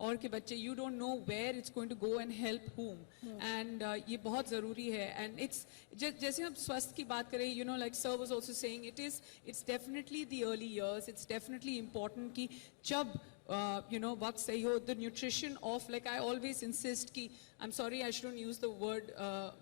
और के बच्चे, you don't know where it's going to go and help whom. And ये बहुत ज़रूरी है. And it's जैसे हम स्वास्थ्य की बात करें, you know, like sir was also saying, it's definitely the early years. It's definitely important कि जब you know, वक्त सही हो, the nutrition of, like I always insist कि, I'm sorry I shouldn't use the word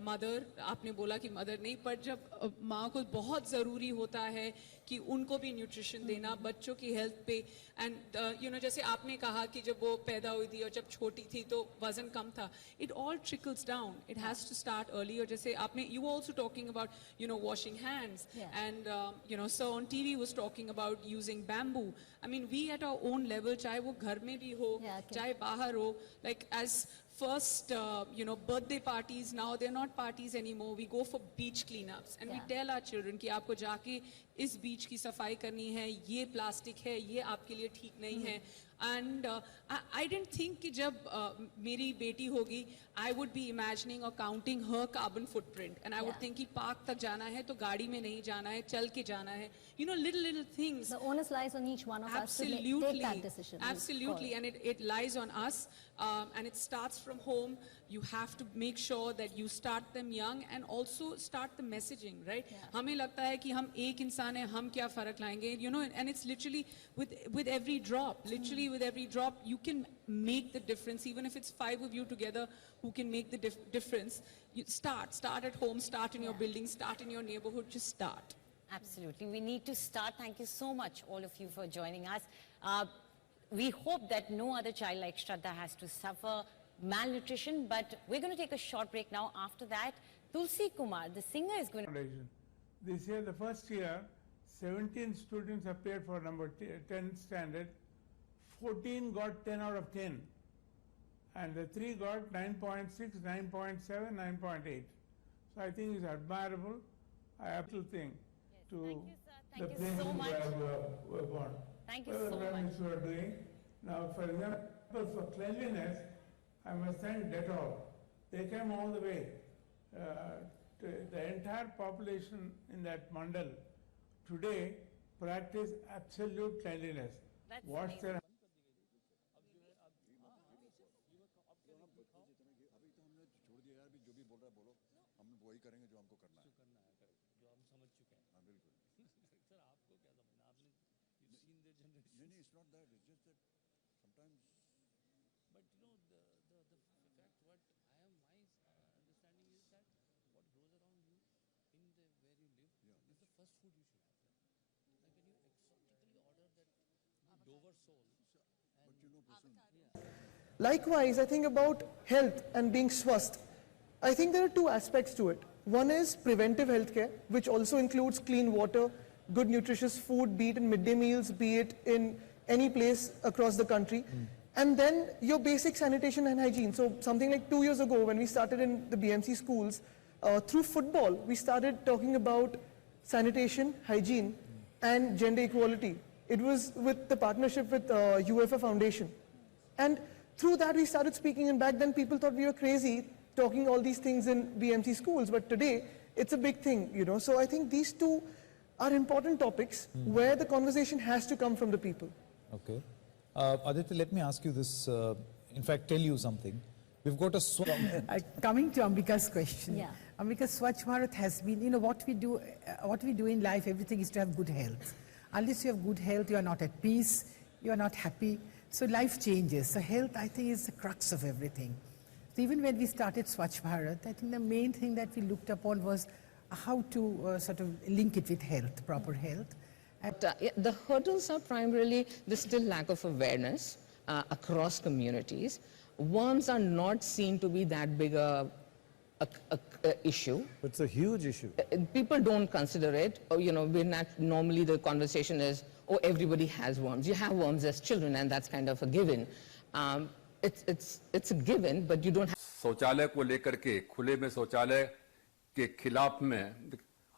mother, आपने बोला कि mother नहीं, पर जब माँ को बहुत ज़रूरी होता है कि उनको भी nutrition देना, बच्चों की health पे, and you know, जैसे आपने कहा कि जब वो पैदा हुई थी और जब छोटी थी तो वजन कम था, it all trickles down. It has to start earlier. जैसे आपने, you were also talking about, you know, washing hands, and you know, so on TV was talking about using bamboo. I mean, we at our own level, चाहे वो घर में भी हो, चाहे बाहर हो, like as first, you know, birthday parties, now they're not parties anymore. We go for beach cleanups and we tell our children कि आपको जाके इस बीच की सफाई करनी है, ये प्लास्टिक है, ये आपके लिए ठीक नहीं है. And I didn't think कि जब मेरी बेटी होगी, I would be imagining or counting her carbon footprint, and I would think कि पार्क तक जाना है तो गाड़ी में नहीं जाना है, चल के जाना है. You know, little things. The onus lies on each one of us to take that decision. Absolutely, and it lies on us, and it starts from home. You have to make sure that you start them young and also start the messaging, right? हमें लगता है कि हम एक इंसान हैं, हम क्या फर्क लाएंगे, you know, and it's literally with every drop, literally with every drop, you can make the difference. Even if it's 5 of you together who can make the difference. You start at home, start in your building, start in your neighborhood, just start. Absolutely, we need to start. Thank you so much, all of you, for joining us. We hope that no other child like Shraddha has to suffer malnutrition, but we're going to take a short break now. After that, Tulsi Kumar, the singer, is going to... This year, the first year, 17 students appeared for number 10 standard. 14 got 10 out of 10. And the 3 got 9.6, 9.7, 9.8. So I think it's admirable. I have to think to the place so much. were born. Thank you so much. Were doing. Now, for example, for cleanliness, I must thank Dettol. They came all the way. The entire population in that mandal today practice absolute cleanliness. Wash their वही करेंगे जो हमको करना है जो हम समझ चुके हैं. हाँ बिल्कुल. सर आपको क्या समझना आपने you've seen the generation. नहीं it's not that, it's just that sometimes. But you know the fact what I am my understanding is that what grows around you in the where you live is the first food you should have. Like when you exotically order that Dover sole. But you know, likewise, I think about health and being swasth. I think there are two aspects to it. One is preventive healthcare, which also includes clean water, good nutritious food, be it in midday meals, be it in any place across the country. And then your basic sanitation and hygiene. So something like 2 years ago when we started in the BMC schools, through football, we started talking about sanitation, hygiene, and gender equality. It was with the partnership with UEFA Foundation. And through that we started speaking, and back then people thought we were crazy talking all these things in BMC schools, but today it's a big thing, you know. So I think these two are important topics where the conversation has to come from the people. Okay. Aditya, let me ask you this, in fact tell you something. We've got a... Coming to Ambika's question, Ambika, Swachh Bharat has been, you know, what we do in life, everything is to have good health. Unless you have good health, you are not at peace, you are not happy. So life changes. So health, I think, is the crux of everything. So even when we started Swachh Bharat, I think the main thing that we looked upon was how to sort of link it with health, proper health. The hurdles are primarily the still lack of awareness across communities. Worms are not seen to be that big a issue. It's a huge issue. People don't consider it. Or, you know, we're not, normally the conversation is, oh, everybody has worms. You have worms as children, and that's kind of a given. It's a given, but you don't have... शौचालय को लेकर के खुले में शौचालय के खिलाफ में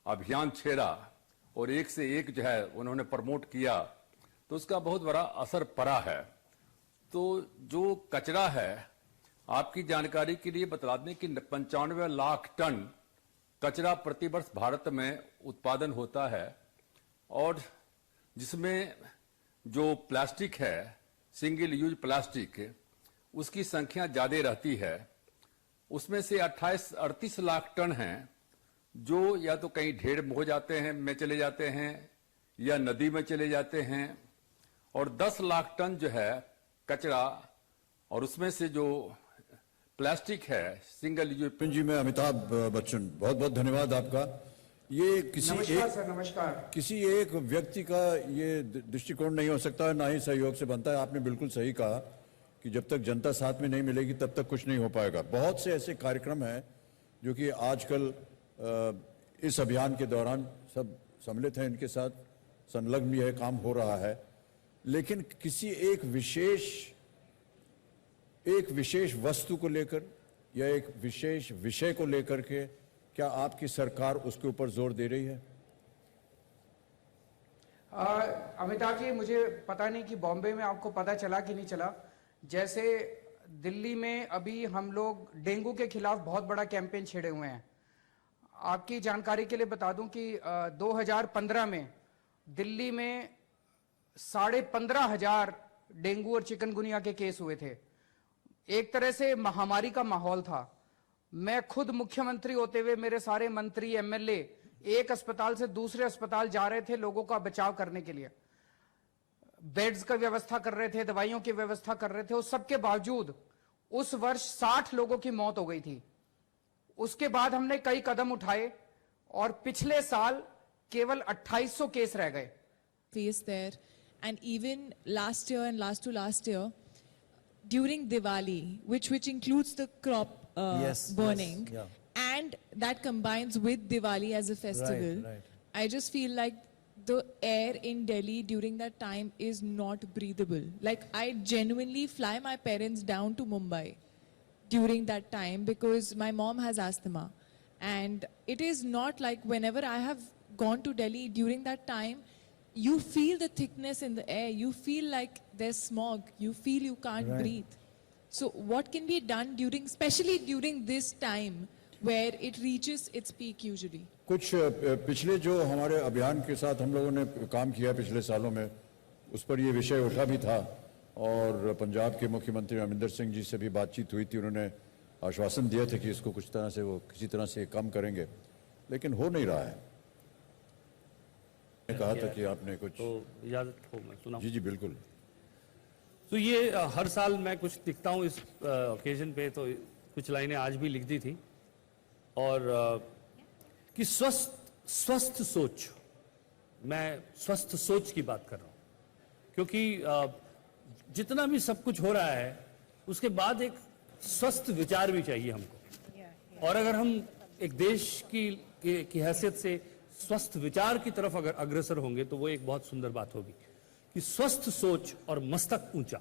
अभियान छेड़ा और एक से एक जो है उन्होंने प्रमोट किया, तो उसका बहुत बड़ा असर पड़ा है. तो जो कचरा है, आपकी जानकारी के लिए बता दें कि 95 लाख टन कचरा प्रतिवर्ष भारत में उत्पादन होता है, और जिसमें जो प्लास्टिक है, सिंगल यूज प्लास्टिक, उसकी संख्या ज्यादा रहती है। उसमें से 38 लाख टन हैं जो या तो कहीं ढेर हो जाते हैं में चले जाते हैं या नदी में चले जाते हैं, और 10 लाख टन जो है कचरा, और उसमें से जो प्लास्टिक है सिंगल यूज। जी, मैं अमिताभ बच्चन, बहुत बहुत धन्यवाद आपका। ये किसी एक व्यक्ति का ये दृष्टिकोण नहीं हो सकता, ना ही सहयोग से बनता है। आपने बिल्कुल सही कहा कि जब तक जनता साथ में नहीं मिलेगी तब तक कुछ नहीं हो पाएगा। बहुत से ऐसे कार्यक्रम हैं जो कि आजकल इस अभियान के दौरान सब सम्मिलित हैं, इनके साथ संलग्न भी है, काम हो रहा है, लेकिन किसी एक विशेष वस्तु को लेकर या एक विशेष विषय को लेकर के क्या आपकी सरकार उसके ऊपर जोर दे रही है? अमिताभ जी, मुझे पता नहीं कि बॉम्बे में आपको पता चला कि नहीं चला, जैसे दिल्ली में अभी हम लोग डेंगू के खिलाफ बहुत बड़ा कैंपेन छेड़े हुए हैं। आपकी जानकारी के लिए बता दूं कि 2015 में दिल्ली में 15,500 डेंगू और चिकनगुनिया के केस हुए थे। एक तरह से महामारी का माहौल था। मैं खुद मुख्यमंत्री होते हुए मेरे सारे मंत्री एमएलए एक अस्पताल से दूसरे अस्पताल जा रहे थे लोगों का बचाव करने के लिए, बेड्स का व्यवस्था कर रहे थे, दवाइयों की व्यवस्था कर रहे थे। उस सबके बावजूद उस वर्ष 60 लोगों की मौत हो गई थी। उसके बाद हमने कई कदम उठाए और पिछले साल केवल 2800 केस रह गए। Face there, and even last year and last to last year, during Diwali, which includes the crop burning, and that combines with Diwali as a festival. Right. I just feel like the air in Delhi during that time is not breathable. Like, I genuinely fly my parents down to Mumbai during that time because my mom has asthma. And it is not like whenever I have gone to Delhi during that time, you feel the thickness in the air. You feel like there's smog. You feel you can't breathe. So what can be done during, especially during this time where it reaches its peak usually? कुछ पिछले जो हमारे अभियान के साथ हम लोगों ने काम किया पिछले सालों में, उस पर ये विषय उठा भी था और पंजाब के मुख्यमंत्री अमरिंदर सिंह जी से भी बातचीत हुई थी। उन्होंने आश्वासन दिया था कि इसको कुछ तरह से वो किसी तरह से कम करेंगे, लेकिन हो नहीं रहा है। कहा था कि आपने कुछ तो इजाजत हो मैं सुनाऊं? जी बिल्कुल। तो ये हर साल मैं कुछ लिखता हूँ इस ओकेजन पे, तो कुछ लाइनें आज भी लिख दी थी, और कि स्वस्थ सोच, मैं स्वस्थ सोच की बात कर रहा हूँ, क्योंकि जितना भी सब कुछ हो रहा है उसके बाद एक स्वस्थ विचार भी चाहिए हमको। और अगर हम एक देश की हैसियत से स्वस्थ विचार की तरफ अगर अग्रसर होंगे तो वो एक बहुत सुंदर बात होगी कि स्वस्थ सोच और मस्तक ऊंचा,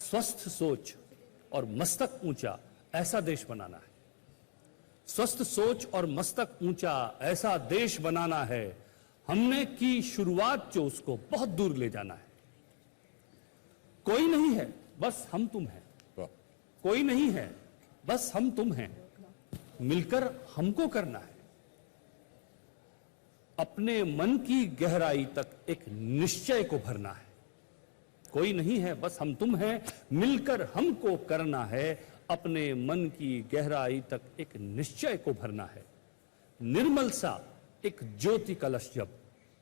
स्वस्थ सोच और मस्तक ऊंचा, ऐसा देश बनाना है। स्वस्थ सोच और मस्तक ऊंचा ऐसा देश बनाना है, हमने की शुरुआत जो उसको बहुत दूर ले जाना है। कोई नहीं है बस हम तुम हैं, कोई नहीं है बस हम तुम हैं, मिलकर हमको करना है। अपने मन की गहराई तक एक निश्चय को भरना है। कोई नहीं है बस हम तुम हैं, मिलकर हमको करना है। अपने मन की गहराई तक एक निश्चय को भरना है। निर्मल सा एक ज्योति कलश जब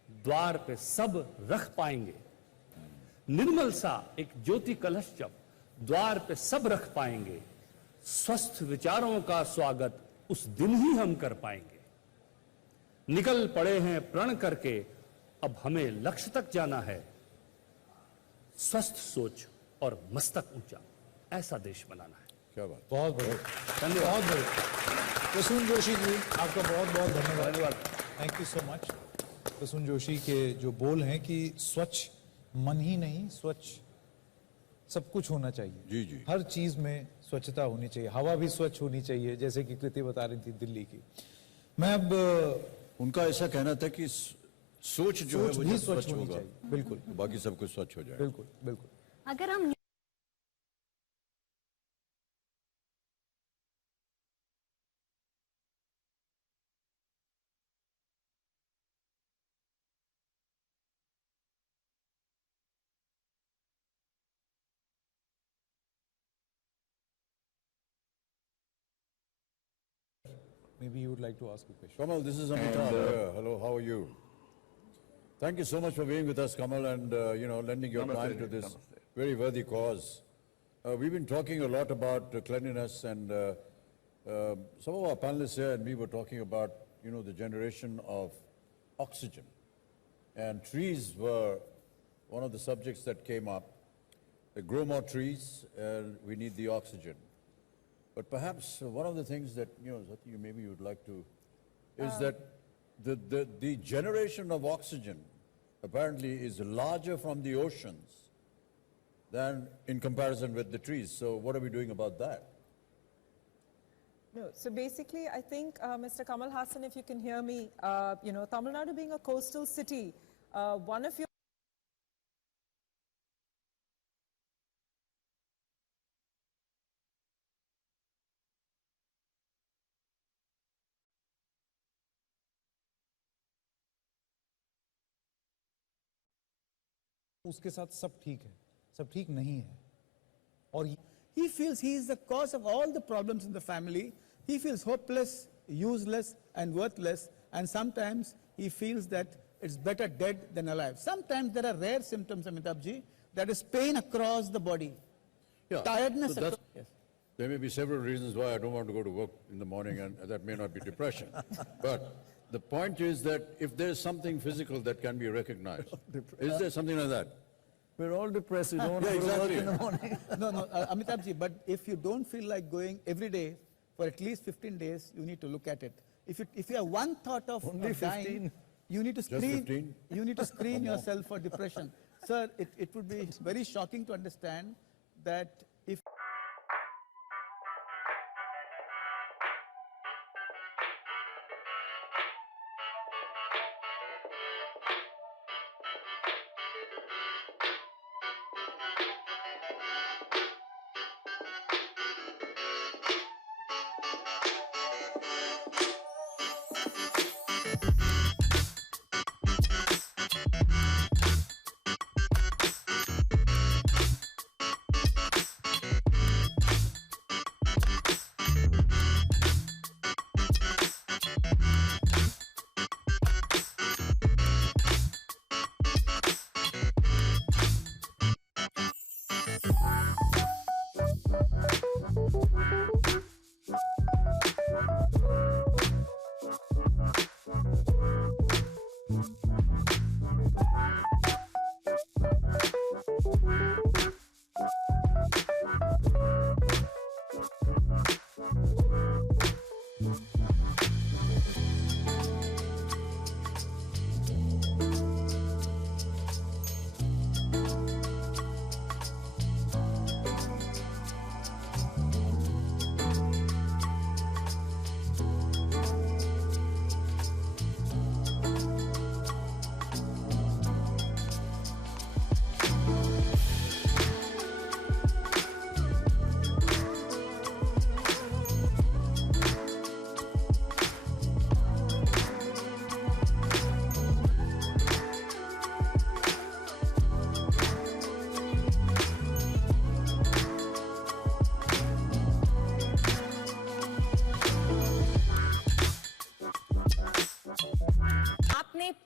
द्वार पे सब रख पाएंगे, निर्मल सा एक ज्योति कलश जब द्वार पे सब रख पाएंगे, स्वस्थ विचारों का स्वागत उस दिन ही हम कर पाएंगे। निकल पड़े हैं प्रण करके, अब हमें लक्ष्य तक जाना है। स्वस्थ सोच और मस्तक ऊंचा, ऐसा देश बनाना है। क्या बात, बहुत बहुत धन्यवाद। प्रसून जोशी जी, आपका बहुत बहुत धन्यवाद। Thank you so much. Prasoon Joshi के जो बोल हैं कि स्वच्छ मन ही नहीं, स्वच्छ सब कुछ होना चाहिए। जी जी, हर चीज में स्वच्छता होनी चाहिए। हवा भी स्वच्छ होनी चाहिए, जैसे कि कृति बता रही थी दिल्ली की। मैं अब उनका ऐसा कहना था कि सोच जो है वो भी स्वच्छ होनी होगा, चाहिए। बिल्कुल, बाकी सब कुछ स्वच्छ हो जाएगा। बिल्कुल बिल्कुल। अगर हम maybe you would like to ask a question. Kamal, this is Amitabh. Hello, how are you? Thank you so much for being with us, Kamal, and lending your time to this very worthy cause. We've been talking a lot about cleanliness, and some of our panelists here and we were talking about, the generation of oxygen. And trees were one of the subjects that came up. Grow more trees, we need the oxygen. But perhaps one of the things that, maybe you'd like to, is that the generation of oxygen apparently is larger from the oceans than in comparison with the trees. So what are we doing about that? No, so basically, I think, Mr. Kamal Hassan, if you can hear me, Tamil Nadu being a coastal city, one of your उसके साथ सब ठीक है, सब ठीक नहीं है. और he feels he is the cause of all the problems in the family. He feels hopeless, useless, and worthless, and sometimes he feels that it's better dead than alive. Sometimes there are rare symptoms, Amitabh ji, that is pain across the body, tiredness. So there may be several reasons why I don't want to go to work in the morning, and that may not be depression. But the point is that if there's something physical that can be recognized, is there something like that? We're all depressed. We don't want to go to work in the morning. No, Amitabh ji, but if you don't feel like going every day for at least 15 days, you need to look at it. If you have one thought of dying, you need to screen. You need to screen yourself for depression, sir. It would be very shocking to understand that if.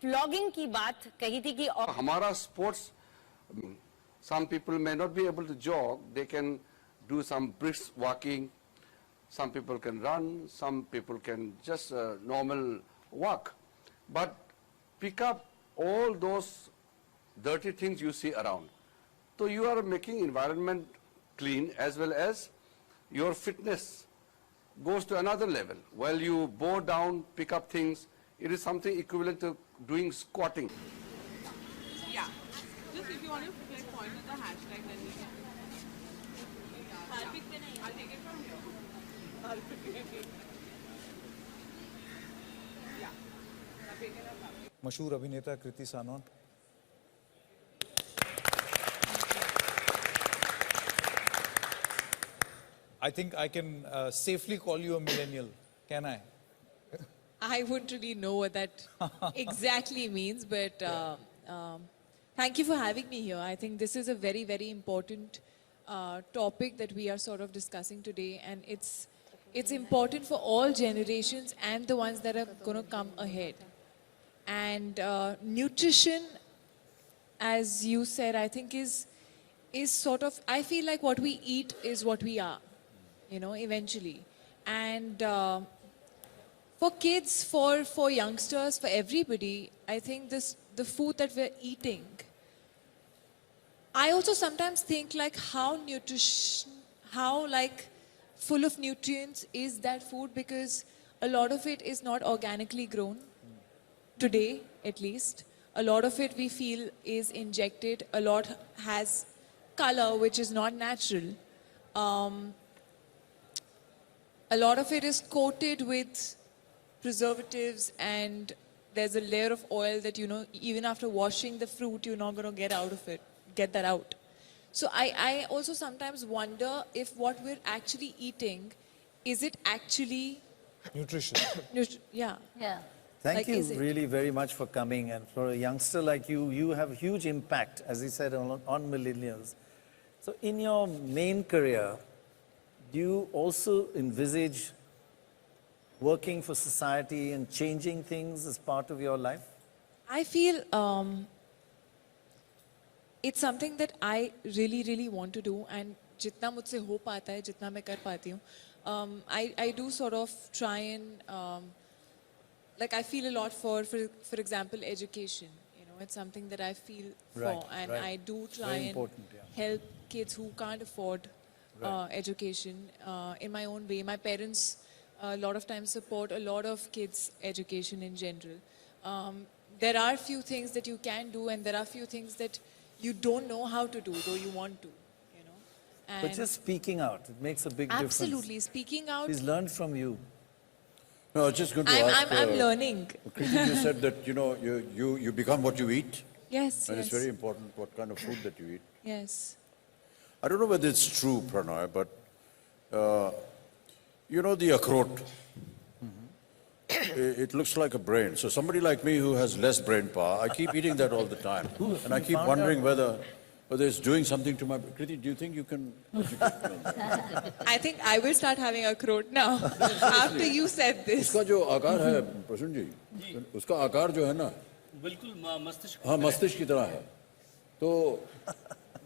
Plogging की बात कही थी कि हमारा sports some people may not be able to jog, they can do some brisk walking, some people can run, some people can just normal walk, but pick up all those dirty things you see around. So you are making environment clean as well as your fitness goes to another level. While you bow down, pick up things, it is something equivalent to doing squatting. Yeah, just if you want to point to the hashtag, then you can. I'll take it from here. मशहूर अभिनेता कृति Sanon. I think I can safely call you a millennial. Can I? I wouldn't really know what that exactly means, but thank you for having me here. I think this is a very, very important topic that we are sort of discussing today, and It's important for all generations and the ones that are going to come ahead. And nutrition, as you said, I think is sort of, I feel like what we eat is what we are, you know, eventually. And for kids, for youngsters, for everybody, I think the food that we're eating, I also sometimes think like how like full of nutrients is that food, because a lot of it is not organically grown, today at least. A lot of it we feel is injected, a lot has color which is not natural. A lot of it is coated with preservatives, and there's a layer of oil that, you know, even after washing the fruit, you're not going to get that out. So I also sometimes wonder if what we're actually eating, is it actually nutrition? Yeah. Yeah. Thank you really very much for coming, and for a youngster like you, you have a huge impact, as he said, on millennials. So in your main career, do you also envisage working for society and changing things as part of your life? I feel it's something that I really want to do, and jitna mujhse ho pata hai, jitna main kar pati hu. I do sort of try and like I feel a lot for example, education. You know, it's something that I feel for, and I do try and help kids who can't afford education in my own way. My parents a lot of times support a lot of kids' education in general. There are few things that you can do, and there are few things that you don't know how to do, though you want to, you know. And But just speaking out, it makes a big difference. absolutely, speaking out. He's learned from you. No, I was just going to ask. I'm learning. Kriti, you said that, you know, you become what you eat. Yes, And yes. it's very important what kind of food that you eat. Yes. I don't know whether it's true, Pranay, but you know the akhrot? It looks like a brain. So somebody like me who has less brain power, I keep eating that all the time. And I keep wondering whether it's doing something to my... Kriti, do you think you can... I think I will start having a crowd now, after you said this. उसका जो आकार है, प्रसून जी, उसका आकार जो है ना, बिल्कुल मस्तिष्क हाँ मस्तिष्क की तरह है. तो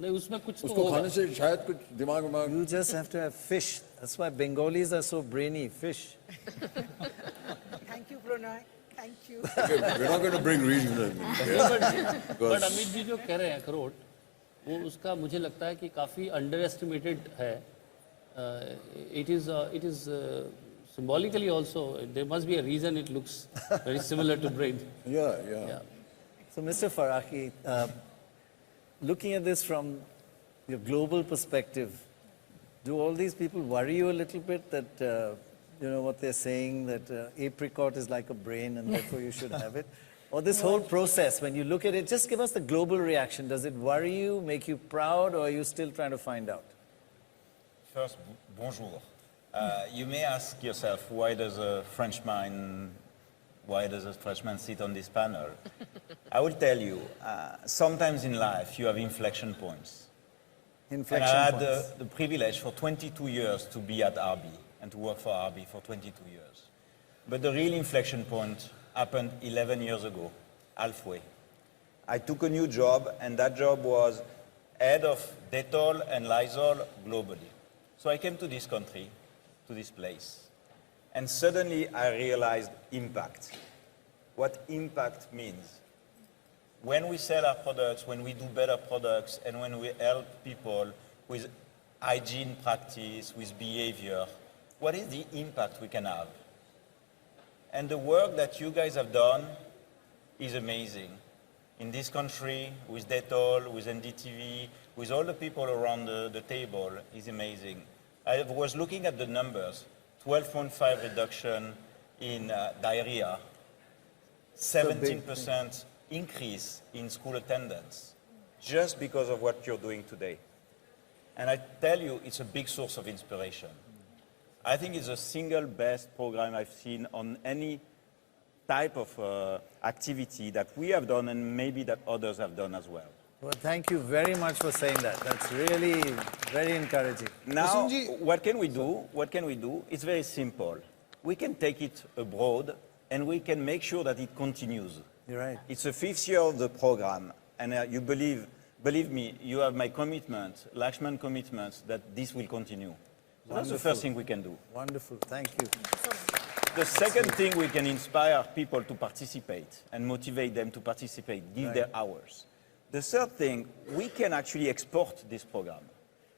नहीं उसमें कुछ तो उसको होगा. खाने से शायद कुछ दिमाग में... You just have to have fish. That's why Bengalis are so brainy. Fish. Thank you, Pranay. Thank you. Okay, we're not going to bring reason. But Amit ji जो कह रहे हैं अखरोट, वो उसका मुझे लगता है कि काफी underestimated है. It is symbolically also, there must be a reason it looks very similar to brain. Yeah. So, Mr. Faraki, looking at this from your global perspective, do all these people worry you a little bit that, you know, what they're saying, that apricot is like a brain and therefore you should have it? Or this whole process, when you look at it, just give us the global reaction. Does it worry you, make you proud, or are you still trying to find out? First, bonjour. You may ask yourself, why does a Frenchman sit on this panel? I will tell you, sometimes in life you have inflection points. And I had the privilege for 22 years to be at RB and to work for RB for 22 years. But the real inflection point happened 11 years ago, halfway. I took a new job, and that job was head of Dettol and Lysol globally. So I came to this country, to this place, and suddenly I realized impact. What impact means. When we sell our products, when we do better products, and when we help people with hygiene practice, with behavior, what is the impact we can have? And the work that you guys have done is amazing. In this country, with Dettol, with NDTV, with all the people around the table, is amazing. I was looking at the numbers, 12.5 reduction in diarrhea, 17% increase in school attendance, just because of what you're doing today. And I tell you, it's a big source of inspiration. I think it's the single best program I've seen on any type of activity that we have done and maybe that others have done as well. Well, thank you very much for saying that. That's really very encouraging. Now, what can we do? What can we do? It's very simple. We can take it abroad and we can make sure that it continues. You're right. It's the 5th year of the program, and you believe me, you have my commitment, Lakshman commitment, that this will continue. So that's the first thing we can do. Wonderful. Thank you. The second thing, we can inspire people to participate and motivate them to participate, give their hours. The third thing, we can actually export this program.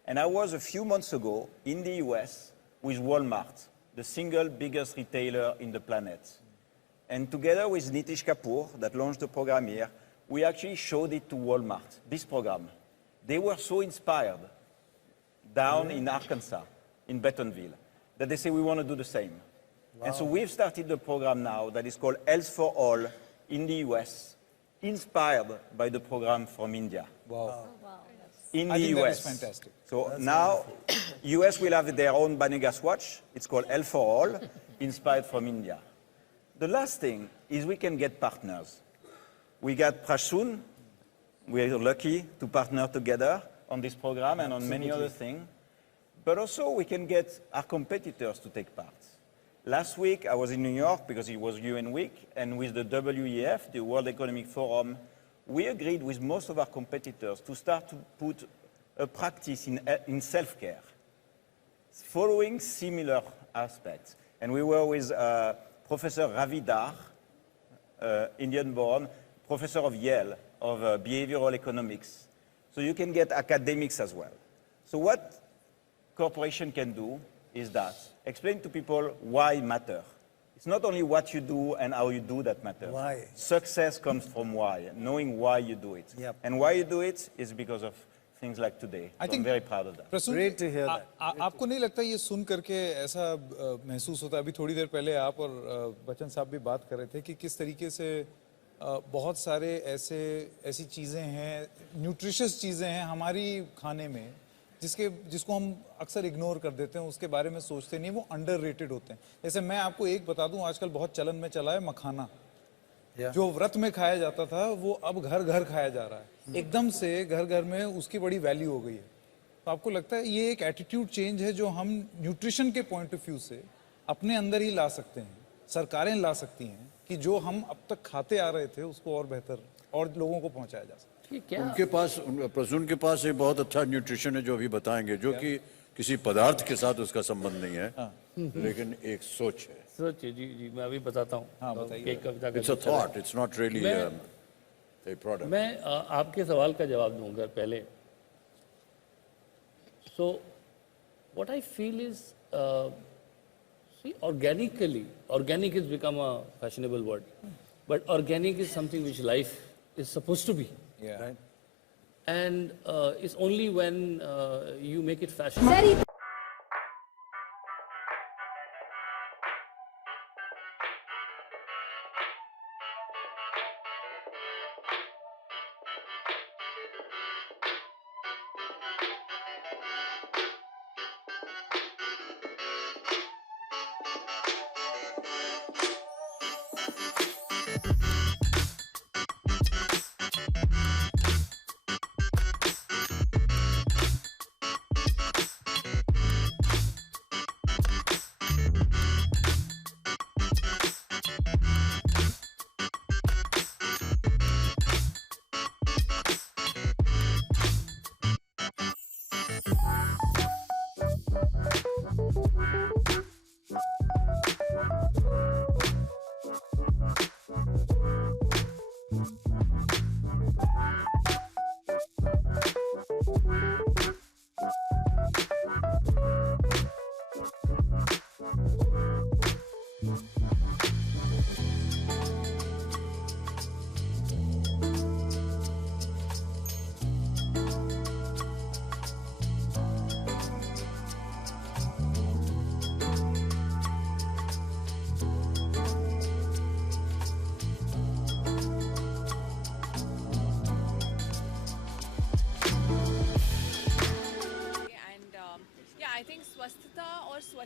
And I was a few months ago in the US with Walmart, the single biggest retailer in the planet. And together with Nitish Kapoor, that launched the program here, we actually showed it to Walmart, this program. They were so inspired down in Arkansas, in Bentonville, that they say we want to do the same. Wow. And so we've started the program now that is called Health for All in the US, inspired by the program from India. Wow. In the I think that US. is fantastic. So That's now, US will have their own Banegas watch. It's called Health for All, inspired from India. The last thing is we can get partners. We got Prasoon. We are lucky to partner together on this program and on many other things. But also we can get our competitors to take part. Last week I was in New York because it was UN Week, and with the WEF, the World Economic Forum, we agreed with most of our competitors to start to put a practice in self-care, following similar aspects. And we were with Professor Ravi Dar, Indian-born, professor of Yale of behavioral economics. So you can get academics as well. So what corporation can do is that explain to people why matter. It's not only what you do and how you do that matters. Why? Success comes from why, knowing why you do it. Yep. And why you do it is because of things like today. I So think I'm very proud of that. Prasoon, Great to hear that. आपको नहीं लगता ये सुन करके ऐसा महसूस होता है? अभी थोड़ी देर पहले आप और बच्चन साहब भी बात कर रहे थे कि किस तरीके से बहुत सारे ऐसी चीज़ें हैं, न्यूट्रिशियस चीज़ें हैं हमारी खाने में जिसको हम अक्सर इग्नोर कर देते हैं, उसके बारे में सोचते नहीं, वो अंडररेटेड होते हैं. जैसे मैं आपको एक बता दूं, आजकल बहुत चलन में चला है मखाना. जो व्रत में खाया जाता था वो अब घर घर खाया जा रहा है. एकदम से घर घर में उसकी बड़ी वैल्यू हो गई है. तो आपको लगता है ये एक एटीट्यूड चेंज है जो हम न्यूट्रिशन के पॉइंट ऑफ व्यू से अपने अंदर ही ला सकते हैं, सरकारें ला सकती हैं कि जो हम अब तक खाते आ रहे थे उसको और बेहतर और लोगों को पहुंचाया जा सकता है. उनके पास, प्रसून के पास एक बहुत अच्छा न्यूट्रिशन है जो अभी बताएंगे, जो कि किसी पदार्थ के साथ उसका संबंध नहीं है, लेकिन एक सोच है. सोच जी जी मैं अभी बताता हूँ. हाँ बताइए. It's a thought. It's not really a product. मैं आपके सवाल का जवाब दूंगा पहले. So what I feel is see, organic has become a fashionable word, but organic is something which life is supposed to be. Yeah. Right. And it's only when you make it fashionable.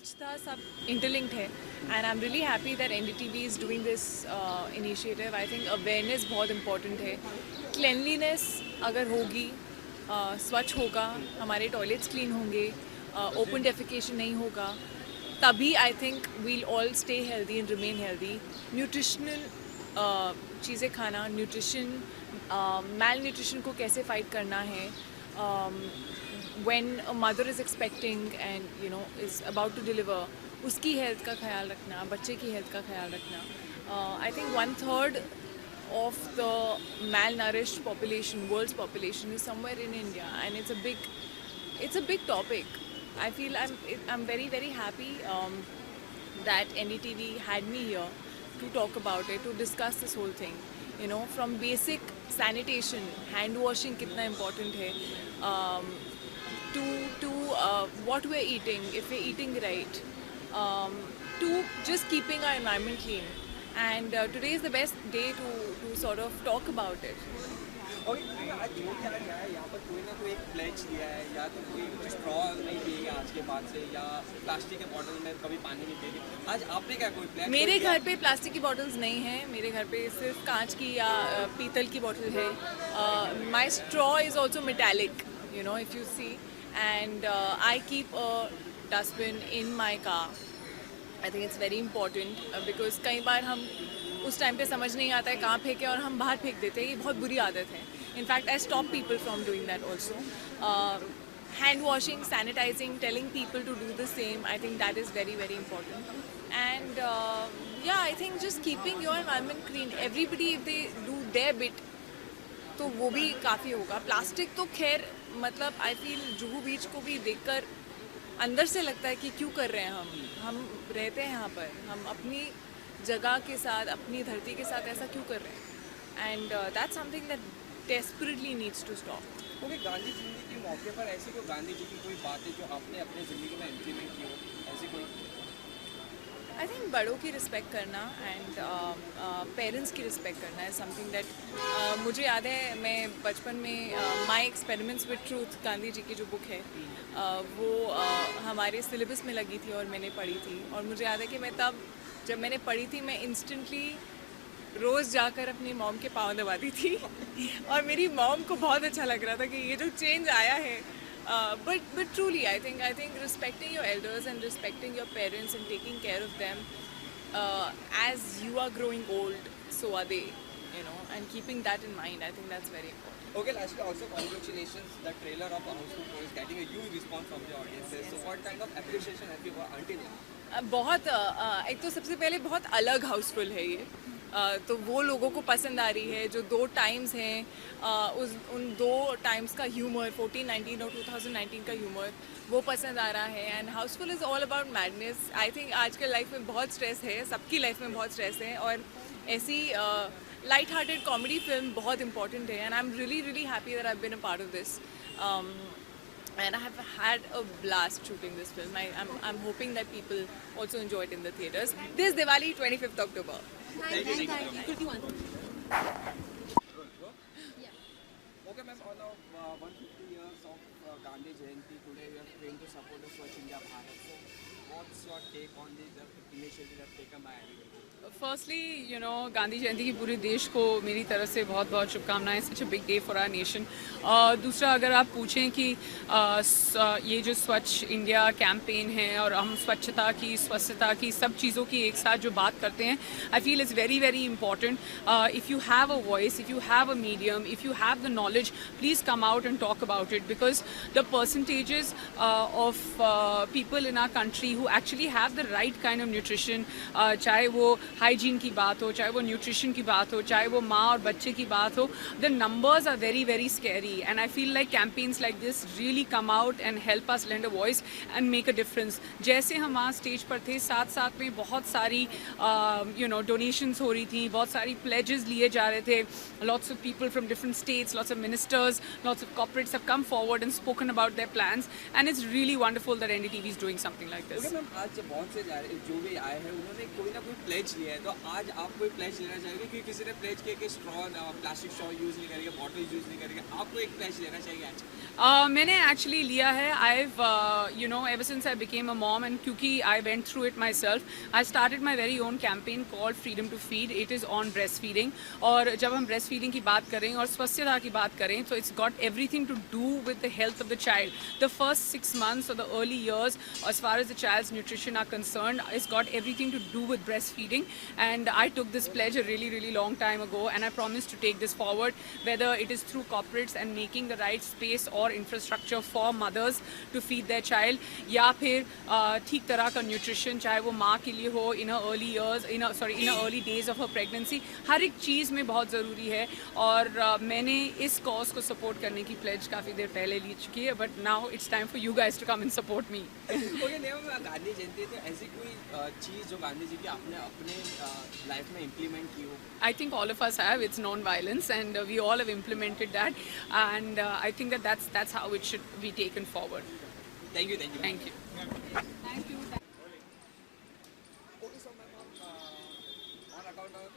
स्वच्छता सब interlinked है and I am really happy that NDTV is doing this initiative. I think awareness बहुत important है. Cleanliness अगर होगी, स्वच्छ होगा, हमारे टॉयलेट्स क्लीन होंगे, ओपन डेफिकेशन नहीं होगा, तभी I think we'll all stay healthy and remain healthy. Nutritional चीज़ें खाना, न्यूट्रिशन, मैल न्यूट्रिशन को कैसे फाइट करना है, when a mother is expecting and is about to deliver, उसकी हेल्थ का ख्याल रखना, बच्चे की हेल्थ का ख्याल रखना. I think 1/3 of the malnourished population, world's population, is somewhere in India, and it's a big topic. I feel I'm very, very happy that NDTV had me here to talk about it, to discuss this whole thing. From basic sanitation, hand washing kitna important hai, to what we're eating, if we're eating right, to just keeping our environment clean. And today is the best day to sort of talk about it. और आज जो भी आज आया यहाँ पर कोई ना कोई एक प्लेज दिया है, या तो कोई स्ट्रॉ नहीं देगा आज के बाद से, या प्लास्टिक के बॉटल में कभी पानी नहीं देगी. आज आपने क्या कोई प्लान? मेरे घर पे प्लास्टिक की बॉटल्स नहीं हैं. मेरे घर पे सिर्फ कांच की या पीतल की बॉटल है. My straw is also metallic, if you see, and I keep a dustbin in my car. I think it's very important because कई बार हम उस टाइम पे समझ नहीं आता है कहाँ फेंके और हम बाहर फेंक देते हैं. ये बहुत बुरी आदत है. In fact, I stop people from doing that also. Hand washing, sanitizing, telling people to do the same, I think that is very, very important. And yeah, I think just keeping your environment clean. Everybody, if they do their bit, तो वो भी काफ़ी होगा. Plastic तो खैर मतलब I feel Juhu बीच को भी देखकर अंदर से लगता है कि क्यों कर रहे हैं हम रहते हैं यहाँ पर, हम अपनी जगह के साथ, अपनी धरती के साथ ऐसा क्यों कर रहे हैं. And that's something that desperately needs to stop. Okay, Gandhi Jayanti के मौके पर ऐसी कोई गांधी जी की कोई बातें जो आपने अपनी ज़िंदगी में इम्प्लीमेंट की हो, ऐसी कोई? आई थिंक बड़ों की रिस्पेक्ट करना एंड पेरेंट्स की रिस्पेक्ट करना है समथिंग दैट मुझे याद है. मैं बचपन में my experiments with truth, Gandhi ji की जो बुक है, वो हमारे सिलेबस में लगी थी और मैंने पढ़ी थी. और मुझे याद है कि मैं तब जब मैंने पढ़ी थी, मैं इंस्टेंटली रोज़ जाकर अपनी मॉम के पाँव दबाती थी और मेरी मॉम को बहुत अच्छा लग रहा था कि ये जो चेंज आया है. But truly, I think respecting your elders and respecting your parents and taking care of them as you are growing old, so are they, and keeping that in mind, I think that's very important. Okay, lastly, also congratulations. The trailer of Houseful 4 is getting a huge response from the audiences. So what kind of appreciation have you got until now? बहुत एक तो सबसे पहले बहुत अलग हाउसफुल है ये. तो वो लोगों को पसंद आ रही है. जो 2 टाइम्स हैं, उन 2 टाइम्स का ह्यूमर, 14-19 और 2019 का ह्यूमर, वो पसंद आ रहा है. And Housefull is all about madness. I think आजकल लाइफ में बहुत स्ट्रेस है, सबकी लाइफ में बहुत स्ट्रेस है, और ऐसी लाइट हार्टेड कॉमेडी फिल्म बहुत इंपॉर्टेंट है. And I am really really happy that I have been a part of this. And I have had a blast shooting this film. I'm hoping that people also enjoy it in the theaters. This Diwali, 25th October. Thank you. Kriti, one. Okay, ma'am. On 150 years of Gandhi Jayanti today, we are trying to support the Swachh India Bharat. So, what's your take on this initiative that taken by everybody? Firstly, Gandhi Jayanti की पूरे देश को मेरी तरफ से बहुत बहुत शुभकामनाएं. Such a big day for our nation. दूसरा, अगर आप पूछें कि ये जो स्वच्छ इंडिया कैंपेन है और हम स्वच्छता की, स्वस्थता की, सब चीज़ों की एक साथ जो बात करते हैं, I feel is very very important. If you have a voice, if you have a medium, if you have the knowledge, please come out and talk about it, because the percentages of people in our country who actually have the right kind of nutrition, चाहे वो hygiene की बात हो, चाहे वो nutrition की बात हो, चाहे वो माँ और बच्चे की बात हो, the numbers are very very scary. And I feel like campaigns like this really come out and help us lend a voice and make a difference. जैसे हम वहाँ स्टेज पर थे, साथ साथ में बहुत सारी डोनेशंस हो रही थी, बहुत सारी प्लेजेस लिए जा रहे थे. Lots of people from different states, lots of ministers, lots of corporates have come forward and spoken about their plans, and it's really wonderful that NDTV is doing something like this. आज बहुत से जो भी आए हैं, उन्होंने कोई ना कोई प्लेज लिया है, तो आज आप कोई प्लेज लेना चाहेंगे? कि किसी ने प्लेज किया कि स्ट्रॉ प्लास्टिक स्ट्रॉ यूज़ नहीं करेंगे, बॉटल यूज़ नहीं करेंगे, आपको एक प्लेज लेना चाहिए आज? मैंने एक्चुअली लिया है. I've ever since I became a mom and क्योंकि I went through it myself, I started my very own campaign called Freedom to Feed. It is on breastfeeding. और जब हम breastfeeding की बात करें और स्वास्थ्यता की बात करें, so it's got everything to do with the health of the child. The first 6 months or the early years, as far as the child's nutrition are concerned, it's got everything to do with breastfeeding. And I took this pledge a really, really long time ago, and I promised to take this forward, whether it is through corporates and making the right space or infrastructure for mothers to feed their child, या फिर ठीक तरह का nutrition, चाहे वो माँ के लिए हो in her early years, in her early days of her pregnancy, हर एक चीज़ में बहुत ज़रूरी है. और मैंने इस cause को support करने की pledge काफ़ी देर पहले ली चुकी है, but now it's time for you guys to come and support me. Okay, Gandhi Jayanti तो ऐसी कोई चीज़ जो गांधी जी की आपने अपने लाइफ में इम्प्लीमेंट की हो? I think all of us have. It's non-violence, and we all have implemented that. And I think that's how it should be taken forward. Thank you. Thank you. Thank you. Okay, so on account of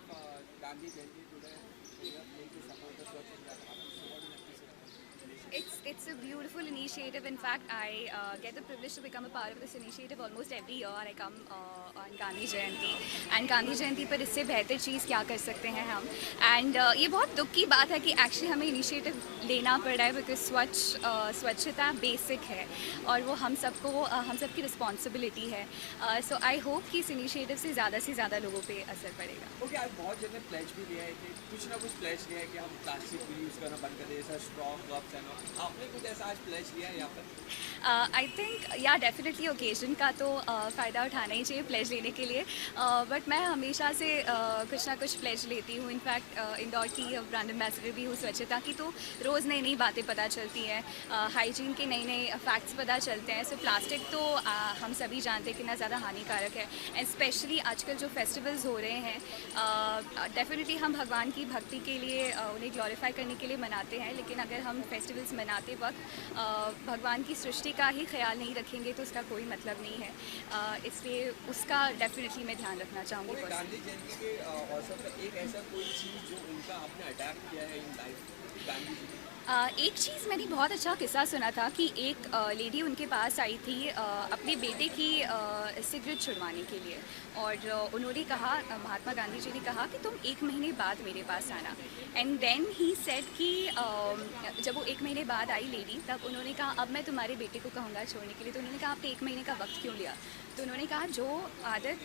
Gandhi Jayanti today, we are going to support the Swachh India Bharat. So what do you have to say? It's a beautiful initiative. In fact, I get the privilege to become a part of this initiative almost every year. I come on Gandhi Jayanti, and Gandhi Jayanti पर इससे बेहतर चीज़ क्या कर सकते हैं हम. And ये बहुत दुख की बात है कि एक्चुअली हमें इनिशिएटिव लेना पड़ रहा है, बिकॉज स्वच्छता बेसिक है और वो हम सबकी रिस्पॉन्सिबिलिटी है. सो आई होप कि इस इनिशिएटिव से ज़्यादा लोगों पे असर पड़ेगा. ओके, आज बहुत जगह प्लेज भी लिया है कि कुछ ना कुछ प्लेज लिया है कि हम प्लास्टिक यूज़ करना बंद कर दें, जैसा स्ट्रॉ कप्स एंड ऑल. आपने कुछ ऐसा आज प्लेज लिया है यहाँ पर? आई थिंक या डेफिनेटली ओकेजन का तो फ़ायदा उठाना ही चाहिए प्लेज लेने के लिए. बट मैं हमेशा से कुछ ना कुछ प्लेज लेती हूँ. इनफैक्ट इंदौर की ब्रांड एम्बेसडर भी हूँ स्वच्छता की, तो रोज़ नई बातें पता चलती हैं, हाइजीन के नए फैक्ट्स पता चलते हैं. सो प्लास्टिक तो हम सभी जानते हैं कितना ज़्यादा हानिकारक है. एंड स्पेशली आजकल जो फेस्टिवल्स हो रहे हैं, डेफिनेटली हम भगवान की भक्ति के लिए उन्हें ग्लोरीफाई करने के लिए मनाते हैं, लेकिन अगर हम फेस्टिवल्स मनाते वक्त भगवान की सृष्टि का ही ख्याल नहीं रखेंगे तो उसका कोई मतलब नहीं है. इसलिए उसका डेफिनेटली मैं ध्यान रखना चाहूँगी. गांधी जयंती के अवसर पर एक ऐसा कोई चीज़ जो उनका आपने अडैप्ट किया है इन लाइफ गांधी जी? एक चीज़ मैंने बहुत अच्छा किस्सा सुना था कि एक लेडी उनके पास आई थी अपने बेटे की सिगरेट छुड़वाने के लिए, और उन्होंने कहा, महात्मा गांधी जी ने कहा कि तुम 1 महीने बाद मेरे पास आना. एंड देन ही सेड कि जब वो 1 महीने बाद आई लेडी, तब उन्होंने कहा अब मैं तुम्हारे बेटे को कहूँगा छोड़ने के लिए. तो उन्होंने कहा आपने 1 महीने का वक्त क्यों लिया? तो उन्होंने कहा जो आदत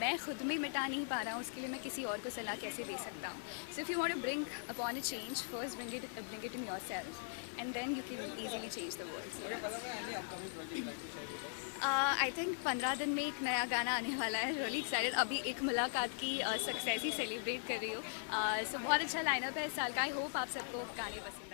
मैं खुद में मिटा नहीं पा रहा हूँ, उसके लिए मैं किसी और को सलाह कैसे दे सकता हूँ. So if you want to bring upon a change, first bring it in yourself, and then you can easily change the world. I think 15 दिन में एक नया गाना आने वाला है. Really excited. अभी एक मुलाकात की सक्सेस ही सेलिब्रेट कर रही हूँ. सो बहुत अच्छा लाइनअप है इस साल का. आई होप आप सबको गाने पसंद आए.